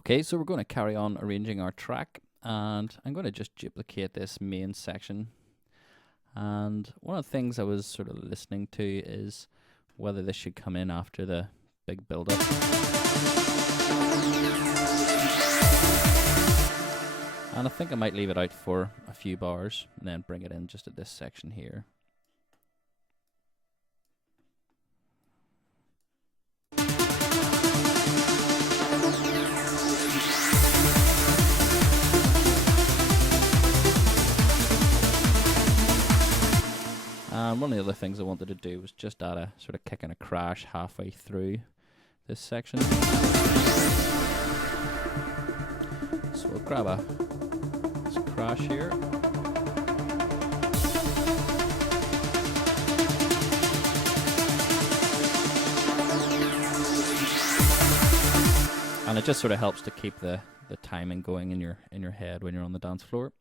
Okay, so we're going to carry on arranging our track, and I'm going to just duplicate this main section. And one of the things I was sort of listening to is whether this should come in after the big build-up. And I think I might leave it out for a few bars and then bring it in just at this section here. And one of the other things I wanted to do was just add a sort of kick and a crash halfway through this section. So we'll grab this crash here. And it just sort of helps to keep the timing going in your head when you're on the dance floor.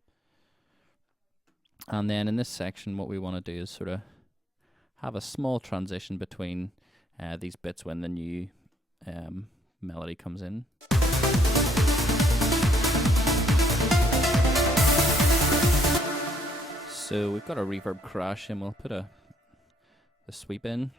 And then in this section, what we want to do is sort of have a small transition between these bits when the new melody comes in. So we've got a reverb crash, and we'll put the sweep in.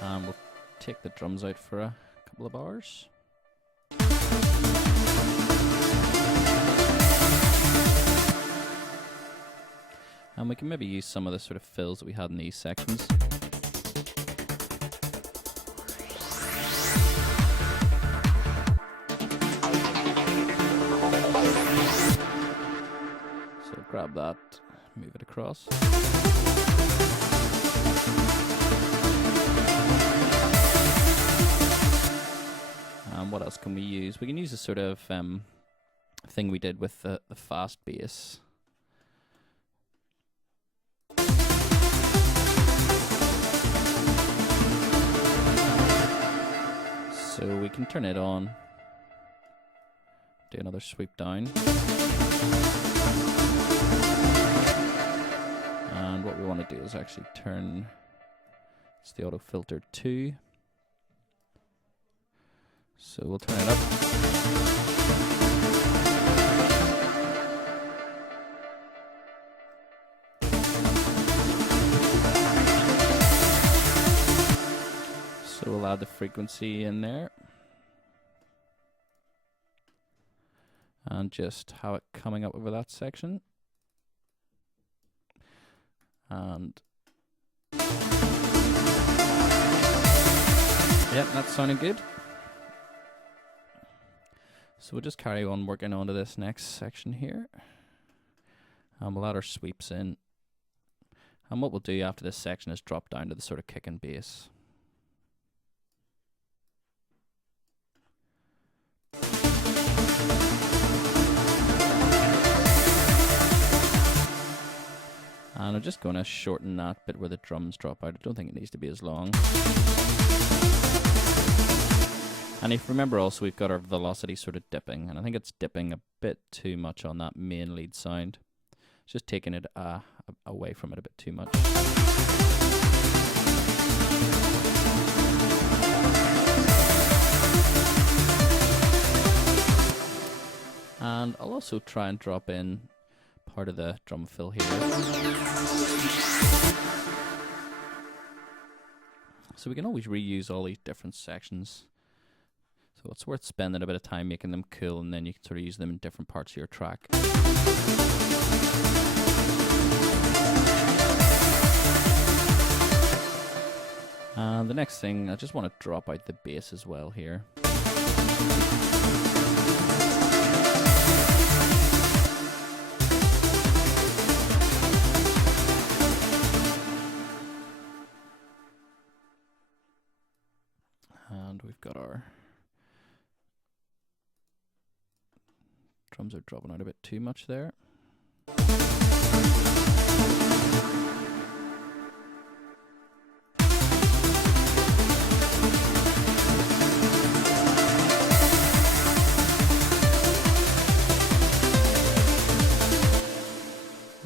And we'll take the drums out for a couple of bars. And we can maybe use some of the sort of fills that we had in these sections. So grab that, move it across. And what else can we use? We can use a sort of thing we did with the fast bass. So we can turn it on, do another sweep down. And what we want to do is actually turn the auto filter 2. So we'll turn it up. So we'll add the frequency in there. And just have it coming up over that section. And yep, that's sounding good. So we'll just carry on working onto this next section here. And we'll add our sweeps in. And what we'll do after this section is drop down to the sort of kick and bass. And I'm just going to shorten that bit where the drums drop out. I don't think it needs to be as long. And if you remember also, we've got our velocity sort of dipping, and I think it's dipping a bit too much on that main lead sound. It's just taking it away from it a bit too much. And I'll also try and drop in part of the drum fill here. So we can always reuse all these different sections. So it's worth spending a bit of time making them cool, and then you can sort of use them in different parts of your track. And the next thing, I just want to drop out the bass as well here. And we've got our drums are dropping out a bit too much there.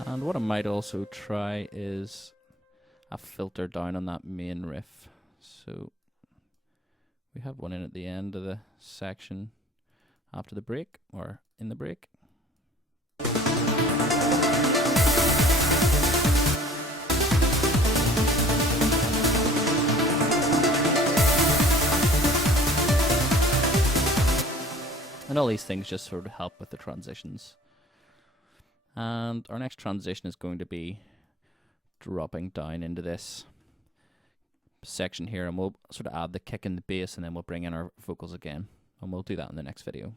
And what I might also try is a filter down on that main riff. So we have one in at the end of the section after the break, or in the break. And all these things just sort of help with the transitions. And our next transition is going to be dropping down into this section here, and we'll sort of add the kick and the bass, and then we'll bring in our vocals again, and we'll do that in the next video.